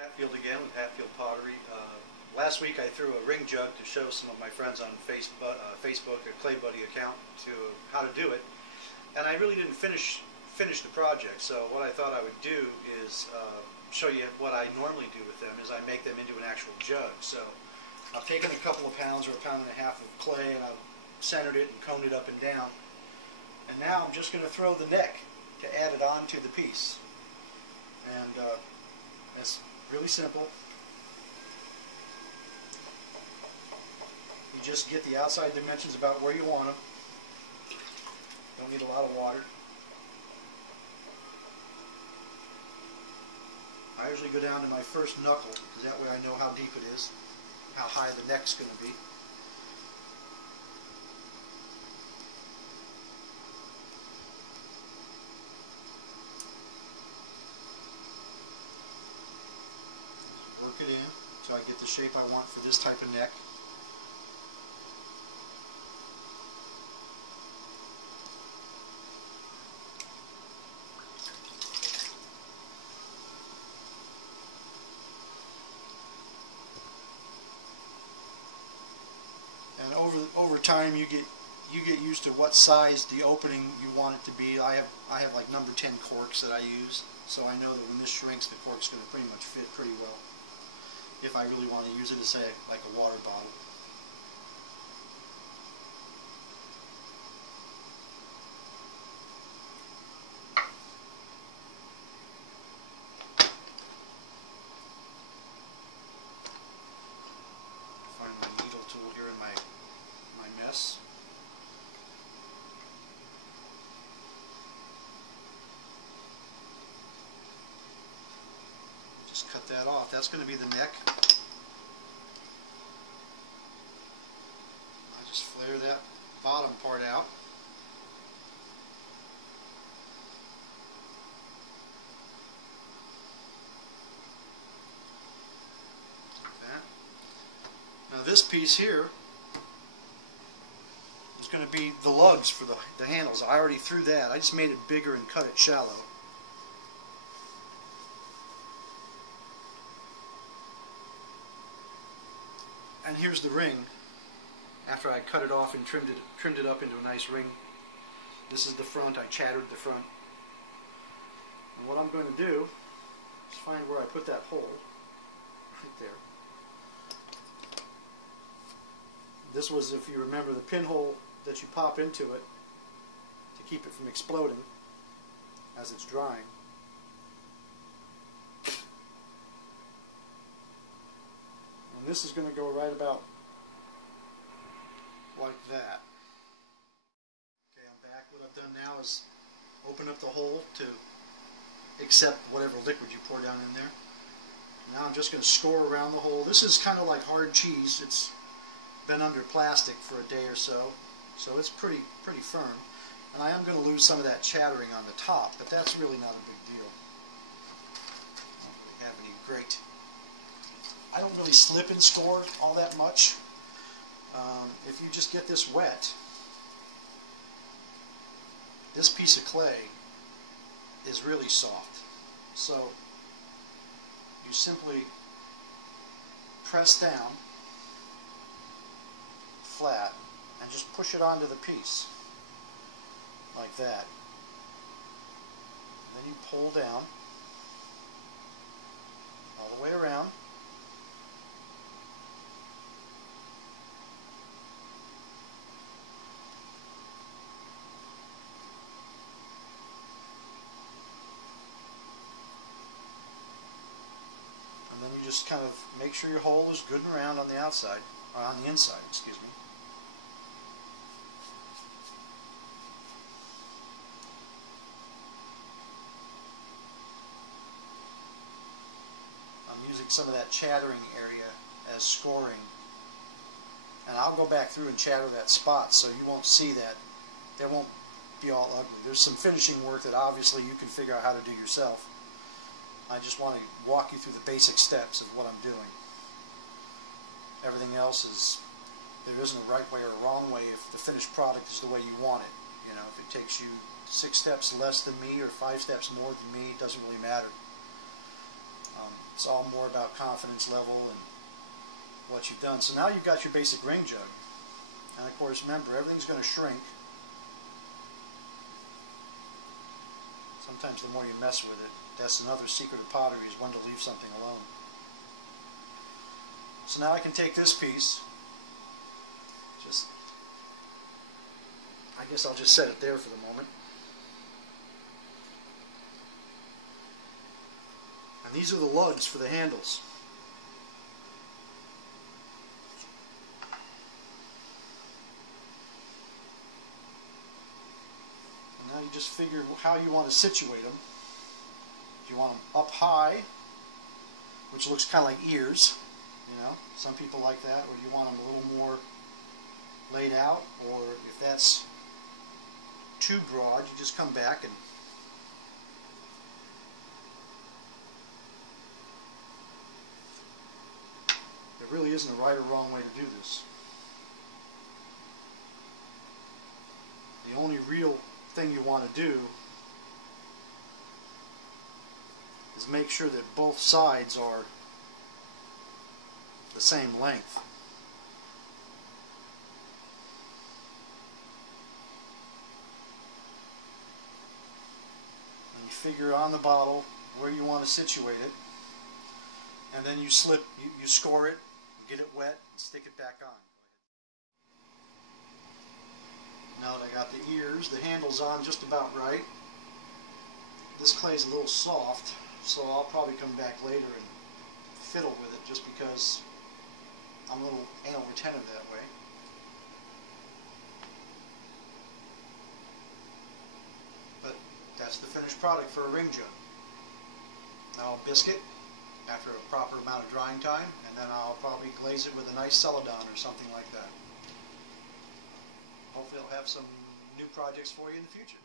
Hatfield again with Hatfield Pottery. Last week I threw a ring jug to show some of my friends on Facebook, a Clay Buddy account, to how to do it, and I really didn't finish the project. So what I thought I would do is show you what I normally do with them. Is I make them into an actual jug. So I've taken a couple of pounds or 1.5 pounds of clay, and I've centered it and coned it up and down. And now I'm just going to throw the neck to add it on to the piece. And it's really simple. You just get the outside dimensions about where you want them. Don't need a lot of water. I usually go down to my first knuckle, because that way I know how deep it is, how high the neck's going to be. Work it in so I get the shape I want for this type of neck. And over time you get used to what size the opening you want it to be. I have like number 10 corks that I use, so I know that when this shrinks, the cork's going to pretty much fit pretty well. If I really want to use it as, say, like a water bottle. Find my needle tool here in my mess. Just cut that off. That's going to be the neck. I just flare that bottom part out. Like that. Now this piece here is going to be the lugs for the handles. I already threw that. I just made it bigger and cut it shallow. And here's the ring. After I cut it off and trimmed it up into a nice ring. This is the front. I chattered the front. And what I'm going to do is find where I put that hole. Right there. This was, if you remember, the pinhole that you pop into it to keep it from exploding as it's drying. And this is going to go right about like that. Okay, I'm back. What I've done now is open up the hole to accept whatever liquid you pour down in there. Now I'm just going to score around the hole. This is kind of like hard cheese. It's been under plastic for a day or so, so it's pretty firm. And I am going to lose some of that chattering on the top, but that's really not a big deal. I don't really have any great. I don't really slip and score all that much. If you just get this wet, this piece of clay is really soft. So you simply press down flat and just push it onto the piece like that. And then you pull down all the way around. And then you just kind of make sure your hole is good and round on the outside, or on the inside, excuse me. I'm using some of that chattering area as scoring, and I'll go back through and chatter that spot so you won't see that. They won't be all ugly. There's some finishing work that obviously you can figure out how to do yourself. I just want to walk you through the basic steps of what I'm doing. Everything else is, there isn't a right way or a wrong way if the finished product is the way you want it. You know, if it takes you 6 steps less than me or 5 steps more than me, it doesn't really matter. It's all more about confidence level and what you've done. So now you've got your basic ring jug. And of course, remember, everything's going to shrink. Sometimes the more you mess with it, that's another secret of pottery, is when to leave something alone. So now I can take this piece, I guess I'll just set it there for the moment. And these are the lugs for the handles. And now you just figure how you want to situate them. If you want them up high, which looks kind of like ears, you know, some people like that, or you want them a little more laid out, or if that's too broad, you just come back and there really isn't a right or wrong way to do this. The only real thing you want to do is make sure that both sides are the same length. And you figure on the bottle where you want to situate it, and then you score it, get it wet, and stick it back on. Now that I got the ears, the handle's on just about right. This clay's a little soft, so I'll probably come back later and fiddle with it, just because I'm a little anal retentive that way. But that's the finished product for a ring jug. Now I'll bisque it after a proper amount of drying time, and then I'll probably glaze it with a nice celadon or something like that. Hopefully I'll have some new projects for you in the future.